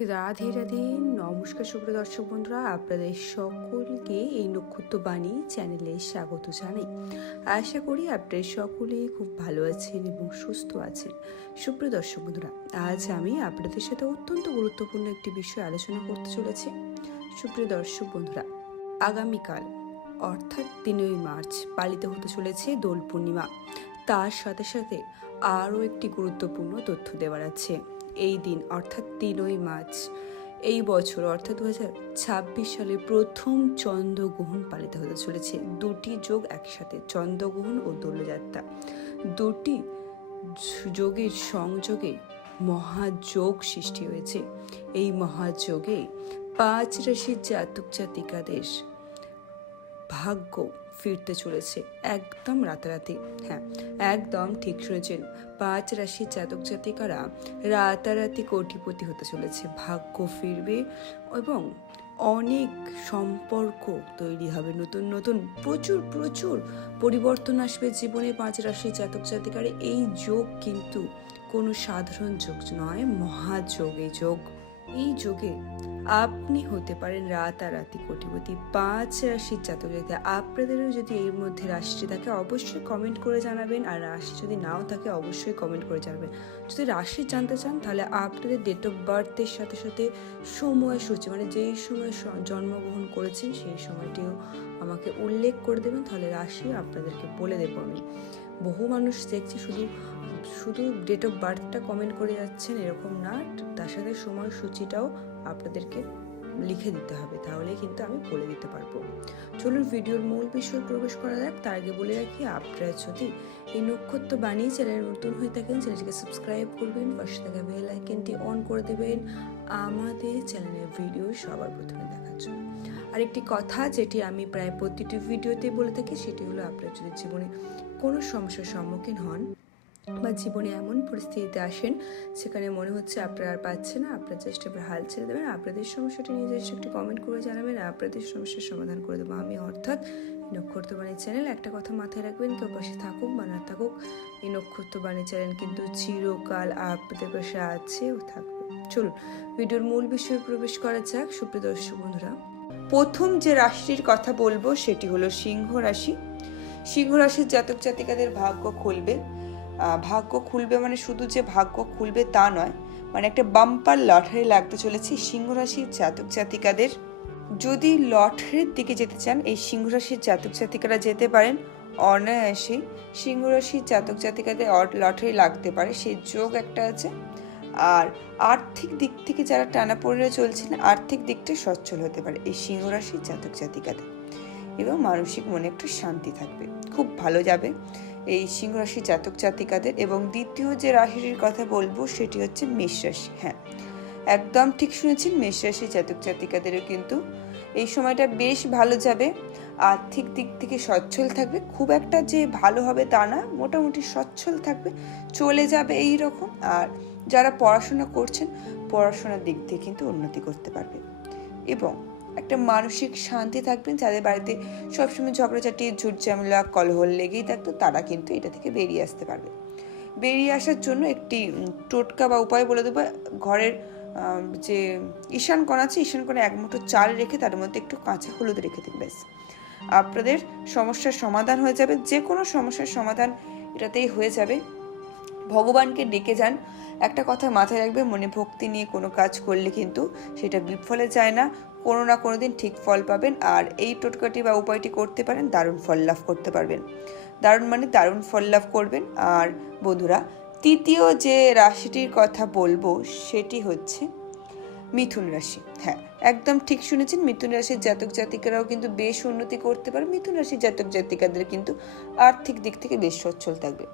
রাধে রাধে। নমস্কার সুপ্রিয় দর্শক বন্ধুরা, আপনাদের সকলকে এই নক্ষত্রবাণী চ্যানেলে স্বাগত জানাই। আশা করি আপনাদের সকলে খুব ভালো আছেন এবং সুস্থ আছেন। সুপ্রিয় দর্শক বন্ধুরা, আজ আমি আপনাদের সাথে অত্যন্ত গুরুত্বপূর্ণ একটি বিষয় আলোচনা করতে চলেছি। সুপ্রিয় দর্শক বন্ধুরা, আগামীকাল অর্থাৎ 3 মার্চ পালিত হতে চলেছে দোল পূর্ণিমা। তার সাথে সাথে আরও একটি গুরুত্বপূর্ণ তথ্য দেওয়ার আছে। এই দিন অর্থাৎ 3 মার্চ এই বছর অর্থাৎ 2026 সালের প্রথম চন্দ্রগ্রহণ পালিত হতে চলেছে। দুটি যোগ একসাথে, চন্দ্রগ্রহণ ও দোলযাত্রা, দুটি যোগের সংযোগে মহাযোগ সৃষ্টি হয়েছে। এই মহাযোগে 5 রাশির জাতক জাতিকাদের ভাগ্য ফিরতে চলেছে একদম রাতারাতি। হ্যাঁ, একদম ঠিক শুনেছেন, 5 রাশির জাতক জাতিকারা রাতারাতি কোটিপতি হতে চলেছে। ভাগ্য ফিরবে এবং অনেক সম্পর্ক তৈরি হবে, নতুন নতুন প্রচুর প্রচুর পরিবর্তন আসবে জীবনে 5 রাশির জাতক জাতিকারা। এই যোগ কিন্তু কোনো সাধারণ যোগ নয়, মহাযোগ। এই যোগে আপনি হতে পারেন রাতারাতি কোটিপতি। 5 রাশির জাতক জাতিকা, আপনাদেরও যদি এর মধ্যে রাশিটি থাকে অবশ্যই কমেন্ট করে জানাবেন, আর রাশি যদি নাও থাকে অবশ্যই কমেন্ট করে জানাবেন। যদি রাশি জানতে চান তাহলে আপনাদের ডেট অফ বার্থের সাথে সাথে সময়সূচি, মানে যেই সময় জন্মগ্রহণ করেছেন সেই সময়টিও আমাকে উল্লেখ করে দেবেন, তাহলে রাশি আপনাদেরকে বলে দেবো আমি। বহু মানুষ দেখছি শুধু ডেট অফ বার্থটা কমেন্ট করে যাচ্ছেন, এরকম না, তার সাথে সময়সূচিটাও আপনাদেরকে লিখে দিতে হবে, তাহলে কিন্তু আমি বলে দিতে পারবো। চলুন ভিডিওর মূল বিষয়ে প্রবেশ করা যাক। তার আগে বলে রাখি, আপনারা যদি এই নক্ষত্রবাণী চ্যানেল নতুন হয়ে থাকেন চ্যানেলটিকে সাবস্ক্রাইব করবেন, পাশে থাকা বেল আইকনটি অন করে দেবেন আমাদের চ্যানেলের ভিডিও সবার প্রথমে দেখার জন্য। আরেকটি কথা যেটি আমি প্রায় প্রতিটি ভিডিওতে বলে থাকি, সেটি হলো আপনারা যদি জীবনে কোনো সমস্যার সম্মুখীন হন বা জীবনে এমন পরিস্থিতিতে আসেন সেখানে মনে হচ্ছে আপনারা আর পাচ্ছেন না, আপনার চেষ্টা করে হাল ছেড়ে দেবেন, আপনাদের সমস্যাটি নিজস্ব একটি কমেন্ট করে জানাবেন, আপনাদের সমস্যার সমাধান করে দেবো আমি, অর্থাৎ নক্ষত্রবাণী চ্যানেল। একটা কথা মাথায় রাখবেন, কেউ পাশে থাকুক বা না থাকুক, এই নক্ষত্রবাণী চ্যানেল কিন্তু চিরকাল আপনাদের পাশে আছে ও থাকবে। চলুন ভিডিওর মূল বিষয়ে প্রবেশ করা যাক। সুপ্রিয় দর্শক বন্ধুরা, প্রথম যে রাশির কথা বলবো সেটি হলো সিংহ রাশি। সিংহ রাশির জাতক জাতিকাদের ভাগ্য খুলবে মানে শুধু যে ভাগ্য খুলবে তা নয়, মানে একটা বাম্পার লটারি লাগতে চলেছে সিংহ রাশির জাতক জাতিকাদের। যদি লটারির দিকে যেতে চান, এই সিংহ রাশির জাতক জাতিকারা যেতে পারেন অনায়াসেই। সিংহ রাশির জাতক জাতিকাদের লটারি লাগতে পারে, সেই যোগ একটা আছে। আর আর্থিক দিক থেকে যারা টানাপোড়েনে চলছেন, আর্থিক দিকটা সচ্ছল হতে পারে এই সিংহ রাশির জাতক জাতিকাদের, এবং মানসিক মনে একটা শান্তি থাকবে, খুব ভালো যাবে এই সিংহ রাশির জাতক জাতিকাদের। এবং দ্বিতীয় যে রাশির কথা বলবো সেটি হচ্ছে মেষ রাশি। হ্যাঁ, একদম ঠিক শুনেছেন, মেষ রাশির জাতক জাতিকাদেরও কিন্তু এই সময়টা বেশ ভালো যাবে। আর্থিক দিক থেকে সচ্ছল থাকবে, খুব একটা যে ভালো হবে তা না, মোটামুটি সচ্ছল থাকবে, চলে যাবে এই রকম। আর যারা পড়াশোনা করছেন, পড়াশোনার দিক থেকে কিন্তু উন্নতি করতে পারবে এবং একটা মানসিক শান্তি থাকবেন। যাদের বাড়িতে সবসময় ঝগড়াঝাটি, ঝুট ঝামেলা, কলহল লেগেই থাকতো, তারা কিন্তু এটা থেকে বেরিয়ে আসতে পারবে। বেরিয়ে আসার জন্য একটি টোটকা বা উপায় বলে দেবো। ঘরের যে ঈশান কোণ আছে, ঈশান কোণে 1 মুঠো চাল রেখে তার মধ্যে একটু কাঁচা হলুদ রেখে দিন, ব্যাস আপনাদের সমস্যার সমাধান হয়ে যাবে। যে কোনো সমস্যার সমাধান এটাতেই হয়ে যাবে। ভগবানকে ডেকে যান। একটা কথা মাথায় রাখবে, মনে ভক্তি নিয়ে কোনো কাজ করলে কিন্তু সেটা বিফলে যায় না, কোনো না কোনো দিন ঠিক ফল পাবেন। আর এই টোটকাটি বা উপায়টি করতে পারেন, দারুণ ফল লাভ করতে পারবেন। দারুণ ফল লাভ করবেন। আর বন্ধুরা, তৃতীয় যে রাশিটির কথা বলবো সেটি হচ্ছে মিথুন রাশি। হ্যাঁ, একদম ঠিক শুনেছেন, মিথুন রাশির জাতক জাতিকারাও কিন্তু বেশ উন্নতি করতে পারে। মিথুন রাশির জাতক জাতিকাদের কিন্তু আর্থিক দিক থেকে বেশ সচ্ছল থাকবে।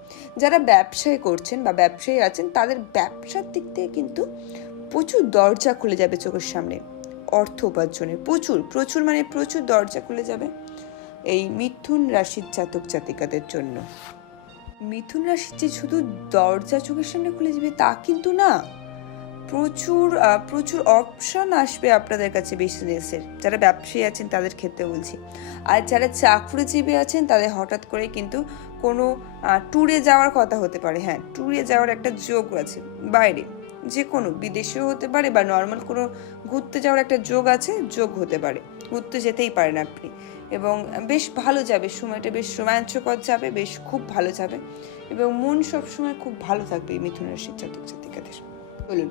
যারা ব্যবসায় করছেন বা ব্যবসায়ী আছেন, তাদের ব্যবসার দিক থেকে কিন্তু প্রচুর দরজা খুলে যাবে চোখের সামনে, অর্থ উপার্জনের প্রচুর দরজা খুলে যাবে এই মিথুন রাশির জাতক জাতিকাদের জন্য। মিথুন রাশির যে শুধু দরজা চোখের সামনে খুলে যাবে তা কিন্তু না, প্রচুর অপশন আসবে আপনাদের কাছে বিজনেসের। যারা ব্যবসায়ী আছেন তাদের ক্ষেত্রে বলছি। আর যারা চাকরিজীবী আছেন তাদের হঠাৎ করে কিন্তু কোনো ট্যুরে যাওয়ার কথা হতে পারে। হ্যাঁ, ট্যুরে যাওয়ার একটা যোগ আছে বাইরে, যে কোনো বিদেশেও হতে পারে বা নর্মাল কোনো ঘুরতে যাওয়ার একটা যোগ হতে পারে, ঘুরতে যেতেই পারেন আপনি। এবং বেশ ভালো যাবে সময়টা, বেশ রোমাঞ্চকর যাবে, বেশ খুব ভালো যাবে এবং মন সবসময় খুব ভালো থাকবে এই মিথুন রাশির জাতক জাতিকাদের। বলুন,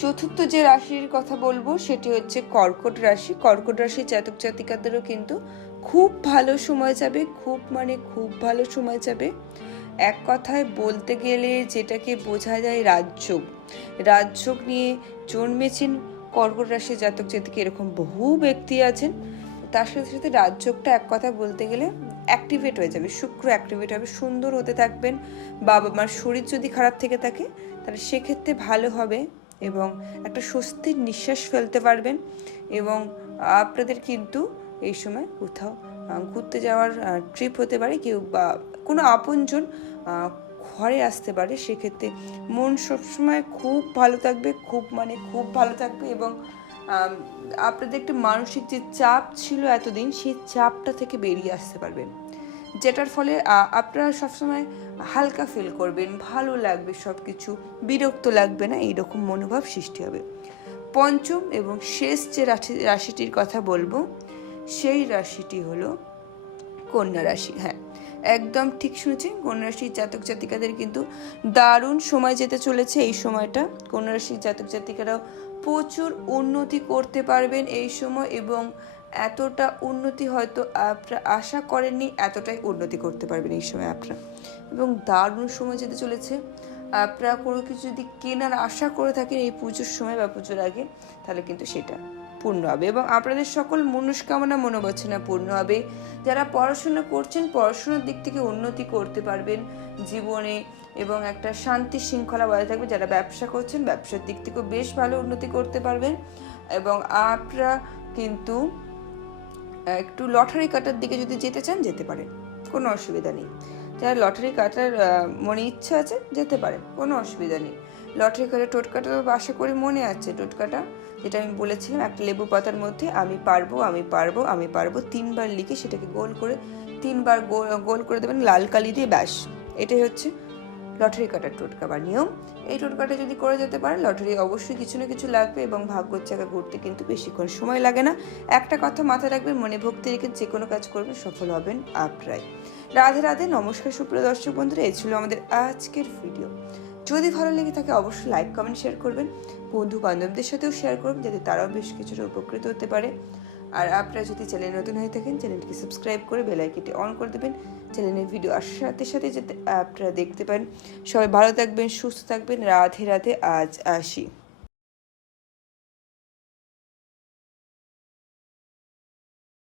চতুর্থ যে রাশির কথা বলবো সেটি হচ্ছে কর্কট রাশি। কর্কট রাশির জাতক জাতিকাদেরও কিন্তু খুব ভালো সময় যাবে, খুব ভালো সময় যাবে। এক কথায় বলতে গেলে যেটাকে বোঝা যায় রাজযোগ নিয়ে জন্মেছেন কর্কট রাশির জাতক জাতিকা, এরকম বহু ব্যক্তি আছেন। তার সাথে সাথে রাজযোগটা এক কথা বলতে গেলে অ্যাক্টিভেট হয়ে যাবে, শুক্র অ্যাক্টিভেট হবে, সুন্দর হতে থাকবেন। বাবা মার শরীর যদি খারাপ থেকে থাকে তাহলে সেক্ষেত্রে ভালো হবে এবং একটা স্বস্তির নিঃশ্বাস ফেলতে পারবেন। এবং আপনাদের কিন্তু এই সময় কোথাও ঘুরতে যাওয়ার ট্রিপ হতে পারে, কেউ বা কোনো আপনজন ঘরে আসতে পারে, সেক্ষেত্রে মন সবসময় খুব ভালো থাকবে, খুব ভালো থাকবে। এবং আপনাদের একটা মানসিক যে চাপ ছিল এতদিন, সেই চাপটা থেকে বেরিয়ে আসতে পারবেন, যেটার ফলে আপনারা সবসময় হালকা ফিল করবেন, ভালো লাগবে, সব কিছু বিরক্ত লাগবে না, এইরকম মনোভাব সৃষ্টি হবে। পঞ্চম এবং শেষ যে রাশিটির কথা বলবো সেই রাশিটি হলো কন্যা রাশি। হ্যাঁ, একদম ঠিক শুনেছেন, কন্যা রাশির জাতক জাতিকাদের কিন্তু দারুণ সময় যেতে চলেছে এই সময়টা। কন্যা রাশির জাতক জাতিকারাও প্রচুর উন্নতি করতে পারবেন এই সময়, এবং এতটা উন্নতি হয়তো আপনারা আশা করেননি, এতটাই উন্নতি করতে পারবেন এই সময় আপনারা। এবং দারুণ সময় যেতে চলেছে। আপনারা কোনো কিছু যদি কেনার আশা করে থাকেন এই পুজোর সময় বা পুজোর আগে, তাহলে কিন্তু সেটা পূর্ণ হবে এবং আপনাদের সকল মনস্কামনা মনোবাসনা পূর্ণ হবে। যারা পড়াশোনা করছেন পড়াশোনার দিক থেকে উন্নতি করতে পারবেন জীবনে, এবং একটা শান্তি শৃঙ্খলা বজায় থাকবে। যারা ব্যবসা করছেন ব্যবসার দিক থেকেও বেশ ভালো উন্নতি করতে পারবেন। এবং আপনারা কিন্তু একটু লটারি কাটার দিকে যদি যেতে চান যেতে পারেন, কোনো অসুবিধা নেই। যারা লটারি কাটার মনে ইচ্ছা আছে যেতে পারেন, কোনো অসুবিধা নেই। লটারি কাটার টোটকাটা আশা করি মনে আছে, টোটকাটা যেটা আমি বলেছিলাম, একটা লেবু পাতার মধ্যে আমি পারবো 3বার লিখে সেটাকে গোল করে 3বার গোল করে দেবেন লাল কালি দিয়ে, ব্যাস। এটাই হচ্ছে লটারি কাটার টোটকা বা নিয়ম। এই টোটকাটা যদি করে যেতে পারেন, লটারি অবশ্যই কিছু না কিছু লাগবে এবং ভাগ্যের চাকা ঘুরতে কিন্তু বেশিক্ষণ সময় লাগে না। একটা কথা মাথায় রাখবেন, মনে ভক্তি রেখে যে কোনো কাজ করবেন সফল হবেন আপনারাই। রাধে রাধে, নমস্কার সুপ্রিয় দর্শক বন্ধুরা, এই ছিল আমাদের আজকের ভিডিও। যদি ভালো লেগে থাকে অবশ্যই লাইক কমেন্ট শেয়ার করবেন, বন্ধু বান্ধবদের সাথেও শেয়ার করবেন যাতে তারাও বেশ কিছুটা উপকৃত হতে পারে। আর আপনারা যদি চ্যানেল নতুন হয়ে থাকেন চ্যানেলটিকে সাবস্ক্রাইব করে বেল আইকনটি অন করে দেবেন, চ্যানেলের ভিডিও আসার সাথে সাথে যাতে আপনারা দেখতে পান। সবাই ভালো থাকবেন, সুস্থ থাকবেন। রাধে রাধে, আজ আসি।